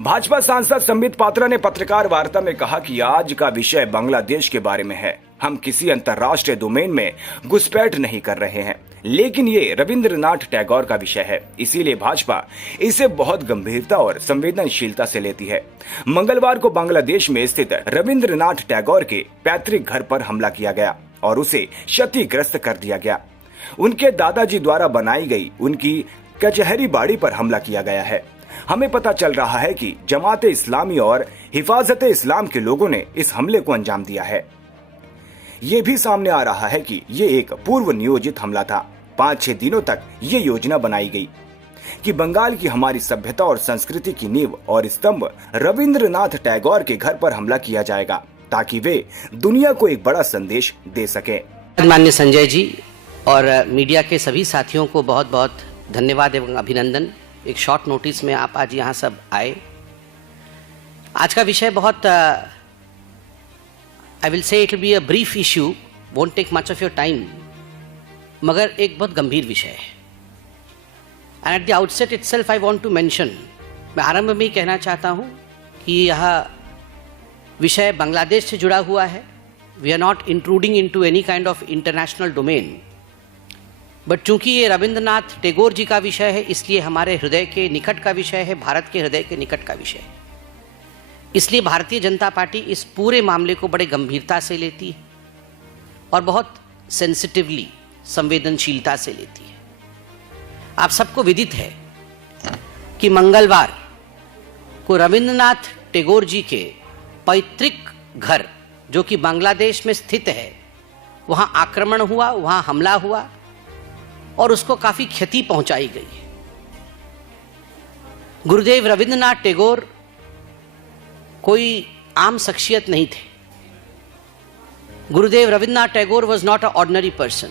भाजपा सांसद संबित पात्रा ने पत्रकार वार्ता में कहा कि आज का विषय बांग्लादेश के बारे में है। हम किसी अंतर्राष्ट्रीय डोमेन में घुसपैठ नहीं कर रहे हैं, लेकिन ये रविंद्रनाथ टैगोर का विषय है, इसीलिए भाजपा इसे बहुत गंभीरता और संवेदनशीलता से लेती है। मंगलवार को बांग्लादेश में स्थित रविंद्रनाथ टैगोर के पैतृक घर पर हमला किया गया और उसे क्षतिग्रस्त कर दिया गया। उनके दादाजी द्वारा बनाई गई उनकी कचहरी बाड़ी पर हमला किया गया है। हमें पता चल रहा है कि जमाते इस्लामी और हिफाजते इस्लाम के लोगों ने इस हमले को अंजाम दिया है। ये भी सामने आ रहा है कि ये एक पूर्व नियोजित हमला था। 5-6 दिनों तक ये योजना बनाई गई कि बंगाल की हमारी सभ्यता और संस्कृति की नींव और स्तंभ रविंद्रनाथ टैगोर के घर पर हमला किया जाएगा, ताकि वे दुनिया को एक बड़ा संदेश दे सके। माननीय संजय जी और मीडिया के सभी साथियों को बहुत बहुत धन्यवाद एवं अभिनंदन। एक शॉर्ट नोटिस में आप आज यहाँ सब आए। आज का विषय बहुत I will say it will be a brief issue, won't take much of your time, मगर एक बहुत गंभीर विषय है। And at the outset itself I want to mention, मैं आरंभ में ही कहना चाहता हूँ कि यह विषय बांग्लादेश से जुड़ा हुआ है। We are not intruding into any kind of international domain, but चूंकि ये रविंद्रनाथ टैगोर जी का विषय है, इसलिए हमारे हृदय के निकट का विषय है, भारत के हृदय के निकट का विषय है। इसलिए भारतीय जनता पार्टी इस पूरे मामले को बड़े गंभीरता से लेती है और बहुत सेंसिटिवली, संवेदनशीलता से लेती है। आप सबको विदित है कि मंगलवार को रविंद्रनाथ टैगोर जी के पैतृक घर, जो कि बांग्लादेश में स्थित है, वहां आक्रमण हुआ, वहां हमला हुआ और उसको काफी क्षति पहुंचाई गई है। गुरुदेव रविंद्रनाथ टैगोर कोई आम शख्सियत नहीं थे। Gurudev Rabindranath Tagore was not an ordinary person.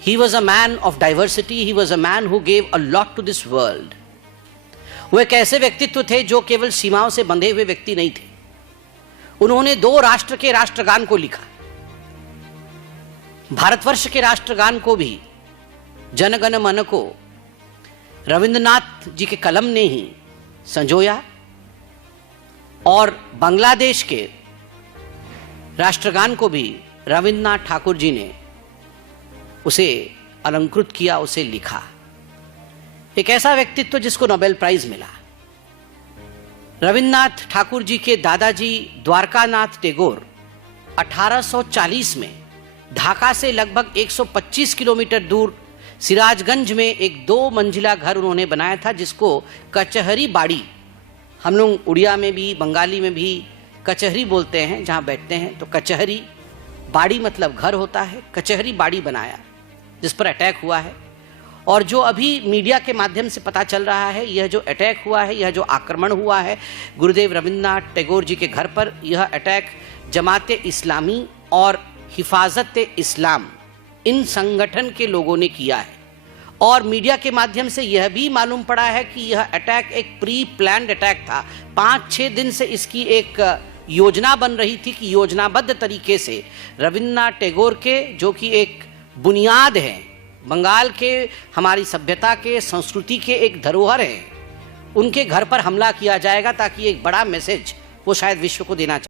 He was a man of diversity. He was a man who gave a lot to this world. वो एक ऐसे व्यक्तित्व थे जो केवल सीमाओं से बंधे हुए व्यक्ति नहीं थे। उन्होंने 2 राष्ट्र के राष्ट्रगान को लिखा। भारतवर्ष के राष्ट्रगान को भी, जन गण मन को, रविंद्रनाथ जी के कलम ने ही संजोया और बांग्लादेश के राष्ट्रगान को भी रविंद्रनाथ ठाकुर जी ने उसे अलंकृत किया, उसे लिखा। एक ऐसा व्यक्तित्व जिसको नोबेल प्राइज मिला। रविंद्रनाथ ठाकुर जी के दादाजी द्वारकानाथ टैगोर 1840 में ढाका से लगभग 125 किलोमीटर दूर सिराजगंज में एक 2 मंजिला घर उन्होंने बनाया था, जिसको कचहरी बाड़ी, हम लोग उड़िया में भी, बंगाली में भी कचहरी बोलते हैं जहाँ बैठते हैं, तो कचहरी बाड़ी मतलब घर होता है। कचहरी बाड़ी बनाया जिस पर अटैक हुआ है। और जो अभी मीडिया के माध्यम से पता चल रहा है, यह जो अटैक हुआ है, यह जो आक्रमण हुआ है गुरुदेव रविंद्रनाथ टैगोर जी के घर पर, यह अटैक जमाते इस्लामी और हिफाजत इस्लाम, इन संगठन के लोगों ने किया है। और मीडिया के माध्यम से यह भी मालूम पड़ा है कि यह अटैक एक प्री प्लान्ड अटैक था। 5-6 दिन से इसकी एक योजना बन रही थी कि योजनाबद्ध तरीके से रविंद्रनाथ टैगोर के, जो कि एक बुनियाद है, बंगाल के हमारी सभ्यता के, संस्कृति के एक धरोहर है, उनके घर पर हमला किया जाएगा, ताकि एक बड़ा मैसेज वो शायद विश्व को देना चाहिए।